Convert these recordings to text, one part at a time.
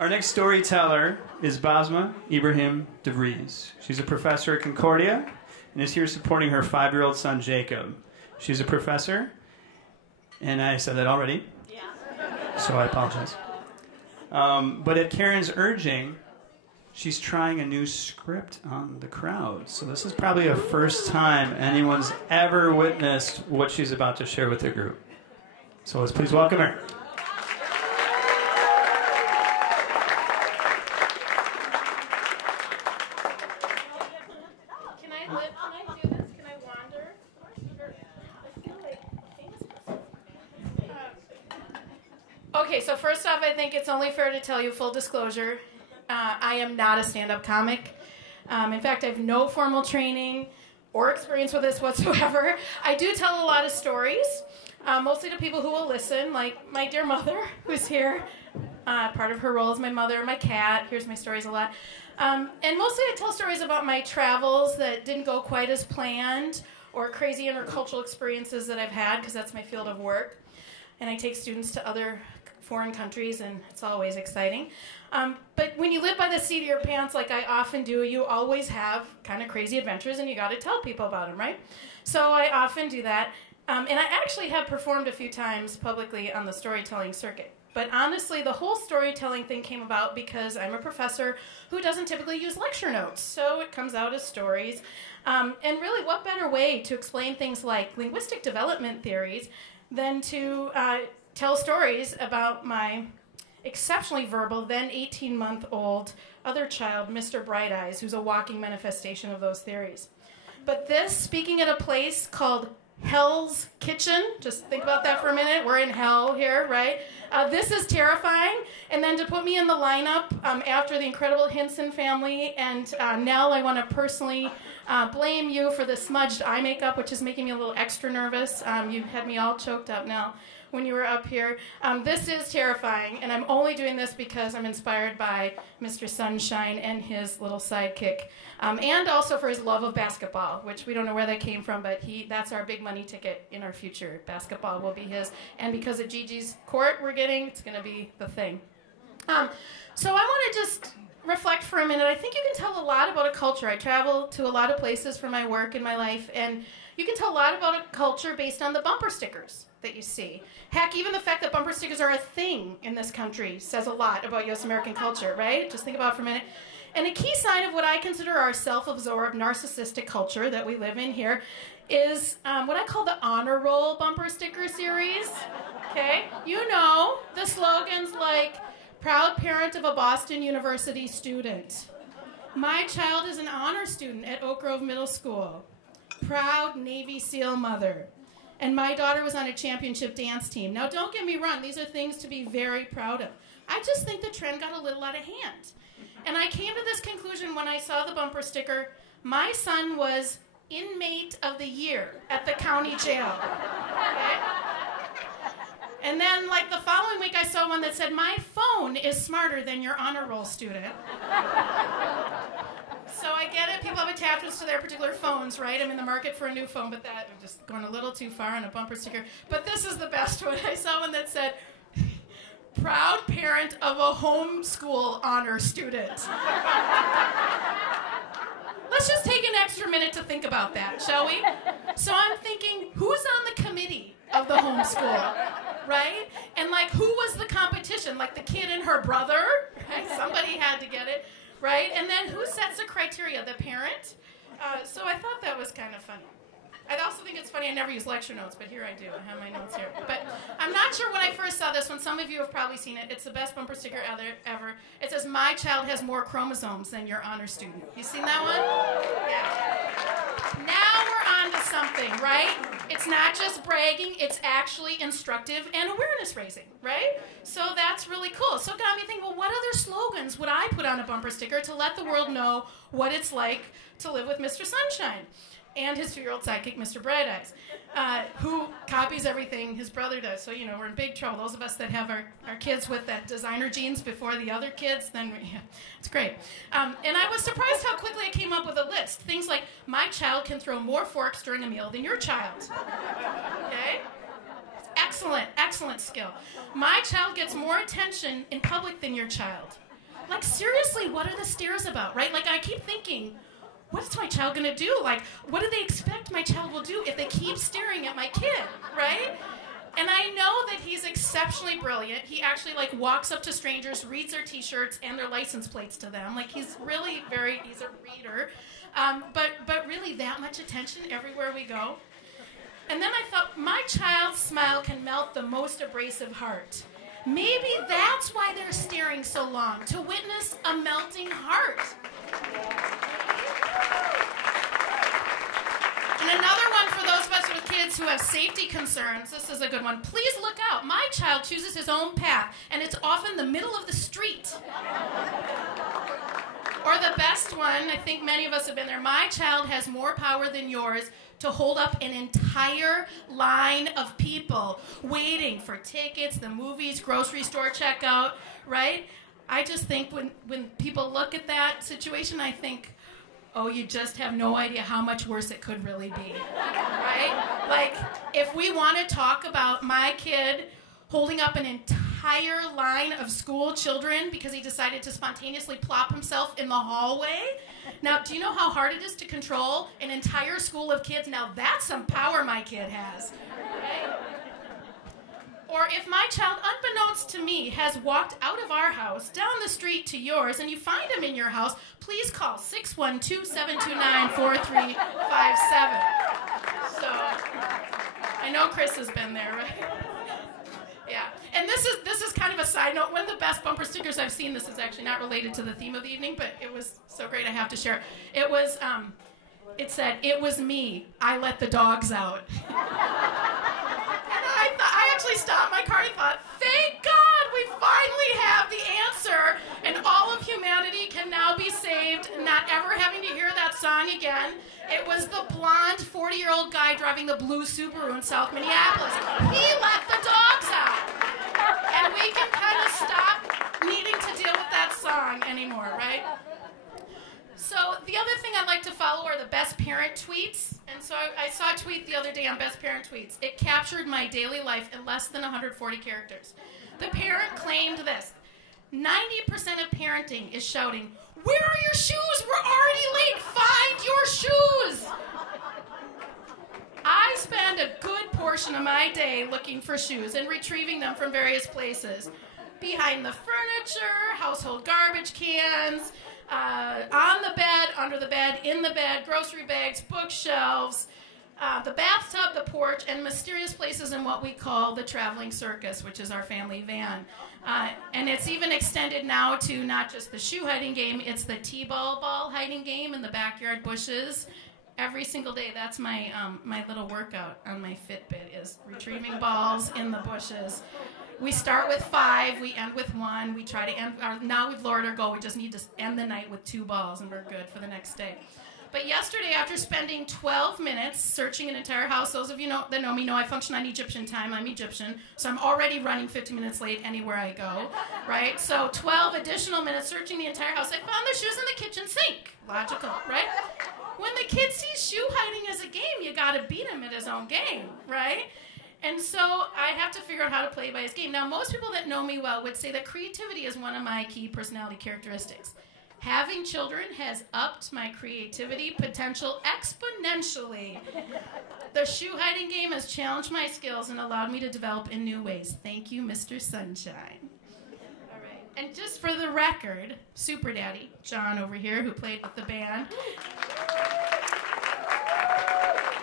Our next storyteller is Basma Ibrahim DeVries. She's a professor at Concordia and is here supporting her 5-year-old son, Jacob. She's a professor, and I said that already, so I apologize. But at Karen's urging, she's trying a new script on the crowd. So this is probably the first time anyone's ever witnessed what she's about to share with the group. So let's please welcome her. Okay, so first off, I think it's only fair to tell you, full disclosure, I am not a stand-up comic. In fact, I have no formal training or experience with this whatsoever. I do tell a lot of stories, mostly to people who will listen, like my dear mother, who's here. Part of her role is my mother, my cat, hears my stories a lot. And mostly I tell stories about my travels that didn't go quite as planned, or crazy intercultural experiences that I've had, because that's my field of work. And I take students to other foreign countries, and it's always exciting. But when you live by the seat of your pants, like I often do, you always have kind of crazy adventures, and you got to tell people about them, right? So I often do that. And I actually have performed a few times publicly on the storytelling circuit. But honestly, the whole storytelling thing came about because I'm a professor who doesn't typically use lecture notes. So it comes out as stories. And really, what better way to explain things like linguistic development theories than to tell stories about my exceptionally verbal, then 18-month-old other child, Mr. Bright Eyes, who's a walking manifestation of those theories. But this, speaking at a place called Hell's Kitchen, just think about that for a minute. We're in hell here, right? This is terrifying. And then to put me in the lineup after the incredible Hinson family and Nell, I want to personally blame you for the smudged eye makeup, which is making me a little extra nervous. You had me all choked up now when you were up here. This is terrifying, and I'm only doing this because I'm inspired by Mr. Sunshine and his little sidekick, and also for his love of basketball, which we don't know where that came from, but that's our big money ticket in our future. Basketball will be his, and because of Gigi's court we're getting, it's going to be the thing. So I want to just reflect for a minute. I think you can tell a lot about a culture. I travel to a lot of places for my work and my life, and you can tell a lot about a culture based on the bumper stickers that you see. Heck, even the fact that bumper stickers are a thing in this country says a lot about U.S. American culture, right? Just think about it for a minute. And a key sign of what I consider our self-absorbed, narcissistic culture that we live in here is what I call the honor roll bumper sticker series. Okay? You know, the slogans like, proud parent of a Boston University student. My child is an honor student at Oak Grove Middle School. Proud Navy SEAL mother. And my daughter was on a championship dance team. Now, don't get me wrong. These are things to be very proud of. I just think the trend got a little out of hand. And I came to this conclusion when I saw the bumper sticker. My son was inmate of the year at the county jail. Okay? And then, like, the following week, I saw one that said, my phone is smarter than your honor roll student. So I get it. People have attachments to their particular phones, right? I'm in the market for a new phone, but I'm just going a little too far on a bumper sticker. But this is the best one. I saw one that said, proud parent of a homeschool honor student. Let's just take an extra minute to think about that, shall we? So I'm thinking, who's on the committee of the homeschool, right? And, like, who was the competition? Like, the kid and her brother, right? Somebody had to get it, right? And then who sets the criteria? The parent? So I thought that was kind of funny. I also think it's funny I never use lecture notes, but here I do. I have my notes here. But I'm not sure when I first saw this one. Some of you have probably seen it. It's the best bumper sticker ever. It says, my child has more chromosomes than your honor student. You seen that one? Yeah. Now we're on to something, right? It's not just bragging. It's actually instructive and awareness raising, right? So that's really cool. So it got me thinking, well, what other slogans would I put on a bumper sticker to let the world know what it's like to live with Mr. Sunshine? And his 2-year-old sidekick, Mr. Bright Eyes, who copies everything his brother does. So, you know, we're in big trouble. Those of us that have our kids with that designer jeans before the other kids, then it's great. And I was surprised how quickly I came up with a list. Things like, my child can throw more forks during a meal than your child. Okay? Excellent, excellent. excellent skill. My child gets more attention in public than your child. Like, seriously, what are the stares about, right? Like, I keep thinking, what is my child going to do? Like, what do they expect my child will do if they keep staring at my kid, right? And I know that he's exceptionally brilliant. He actually, like, walks up to strangers, reads their T-shirts and their license plates to them. Like, he's really he's a reader. But really, that much attention everywhere we go. And then I thought, my child's smile can melt the most abrasive heart. Maybe that's why they're staring so long, to witness a melting heart. And another one for those of us with kids who have safety concerns, this is a good one. Please look out. My child chooses his own path, and it's often the middle of the street. Or the best one, I think many of us have been there, my child has more power than yours to hold up an entire line of people waiting for tickets, the movies, grocery store checkout, right? I just think when people look at that situation, I think, oh, you just have no idea how much worse it could really be, right? Like, if we want to talk about my kid holding up an entire line of school children because he decided to spontaneously plop himself in the hallway. Now, do you know how hard it is to control an entire school of kids? Now, that's some power my kid has, right? Or if my child, unbeknownst to me, has walked out of our house, down the street to yours, and you find him in your house, please call 612-729-4357. So, I know Chris has been there, right? Yeah, and this is kind of a side note. One of the best bumper stickers I've seen, this is actually not related to the theme of the evening, but it was so great I have to share. It was, it said, "It was me. I let the dogs out." And I actually stopped my car and thought, thank God we finally have the answer, and all of humanity can now be saved, not ever having to hear that song again. It was the blonde 40-year-old guy driving the blue Subaru in South Minneapolis. He let the dogs out. And we can kind of stop needing to deal with that song anymore, right? So the other thing I like to follow are the best parent tweets. And so I saw a tweet the other day on best parent tweets. It captured my daily life in less than 140 characters. The parent claimed this: 90% of parenting is shouting, "Where are your shoes? We're already late. Find your shoes." I spend a good portion of my day looking for shoes and retrieving them from various places. Behind the furniture, household garbage cans, on the bed, under the bed, in the bed, grocery bags, bookshelves, the bathtub, the porch, and mysterious places in what we call the traveling circus, which is our family van. And it's even extended now to not just the shoe hiding game, it's the T-ball hiding game in the backyard bushes. Every single day, that's my my little workout on my Fitbit, is retrieving balls in the bushes. We start with 5, we end with 1. We try to end, now we've lowered our goal. We just need to end the night with 2 balls, and we're good for the next day. But yesterday, after spending 12 minutes searching an entire house, those of you that know me know I function on Egyptian time. I'm Egyptian, so I'm already running 15 minutes late anywhere I go, right? So 12 additional minutes searching the entire house. I found the shoes in the kitchen sink. Logical, right? When the kid sees shoe hiding as a game, you got to beat him at his own game, right? And so I have to figure out how to play by his game. Now, most people that know me well would say that creativity is one of my key personality characteristics. Having children has upped my creativity potential exponentially. The shoe hiding game has challenged my skills and allowed me to develop in new ways. Thank you, Mr. Sunshine. All right. And just for the record, Super Daddy, John over here, who played with the band,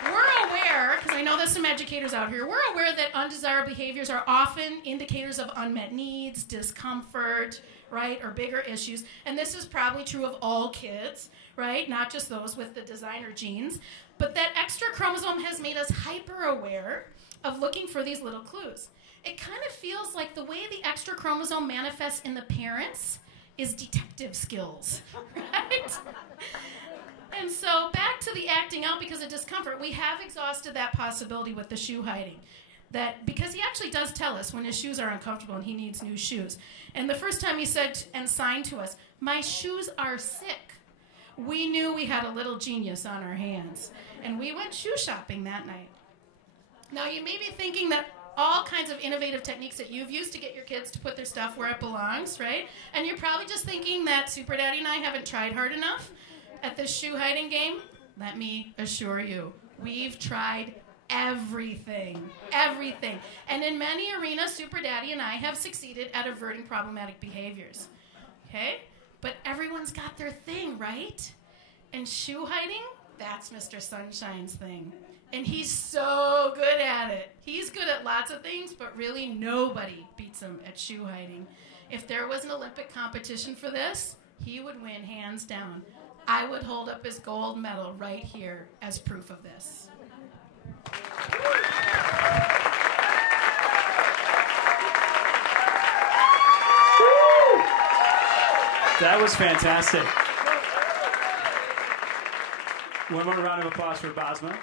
we're aware, because I know there's some educators out here, we're aware that undesirable behaviors are often indicators of unmet needs, discomfort, right, or bigger issues. And this is probably true of all kids, right, not just those with the designer genes. But that extra chromosome has made us hyper-aware of looking for these little clues. It kind of feels like the way the extra chromosome manifests in the parents is detective skills, right? And so back to the acting out because of discomfort, we have exhausted that possibility with the shoe hiding. That because he actually does tell us when his shoes are uncomfortable and he needs new shoes. And the first time he said and signed to us, "My shoes are sick," we knew we had a little genius on our hands. And we went shoe shopping that night. Now you may be thinking that all kinds of innovative techniques that you've used to get your kids to put their stuff where it belongs, right? And you're probably just thinking that Super Daddy and I haven't tried hard enough at this shoe hiding game. Let me assure you, we've tried everything. And in many arenas, Super Daddy and I have succeeded at averting problematic behaviors. Okay? But everyone's got their thing, right? And shoe hiding, that's Mr. Sunshine's thing. And he's so good at it. He's good at lots of things, but really nobody beats him at shoe hiding. If there was an Olympic competition for this, he would win hands down. I would hold up his gold medal right here as proof of this. That was fantastic. One more round of applause for Basma.